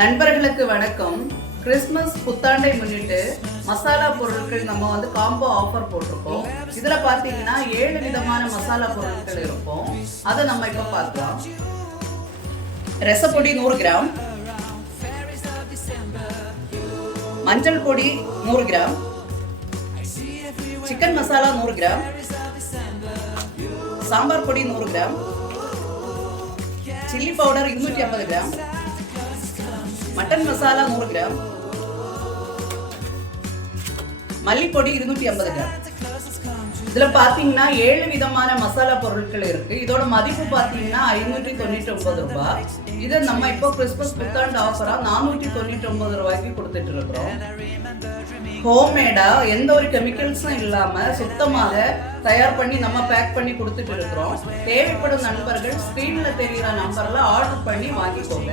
நண்பர்களுக்கு வணக்கம். கிறிஸ்மஸ் புத்தாண்டை முன்னிட்டு மசாலா பொருட்கள் நம்ம காம்போ ஆஃபர் போட்டிருக்கோம். இதுல பாத்தீங்கன்னா 7 விதமான மசாலா பொருட்கள் இருக்கும். அதை நம்ம இப்ப பார்க்கலாம். ரசப்பொடி 100 கிராம், மஞ்சள் பொடி 100 gram, chicken masala 100 gram, sambar பொடி 100 gram, chilli powder 250 gram, mutton masala 100 gram, மல்லிப்பொடி 250 கிராம். இதுல பாத்தீங்கன்னா 7 விதமான மசாலா பொருட்கள் இருக்கு. இதோட மதிப்பு பாத்தீங்கன்னா 599 ரூபாய். இதை நம்ம இப்போ கிறிஸ்மஸ் புத்தாண்டு ஆஃபரா 499 ரூபாய்க்கு கொடுத்துட்டு இருக்கிறோம். ஹோம்மேடா எந்த ஒரு கெமிக்கல்ஸும் இல்லாம சுத்தமாக தயார் பண்ணி நம்ம பேக் பண்ணி கொடுத்துட்டு இருக்கிறோம். தேவைப்படும் நண்பர்கள் ஸ்கிரீன்ல தெரிகிற நம்பர்ல ஆர்டர் பண்ணி வாங்கிக்கோங்க.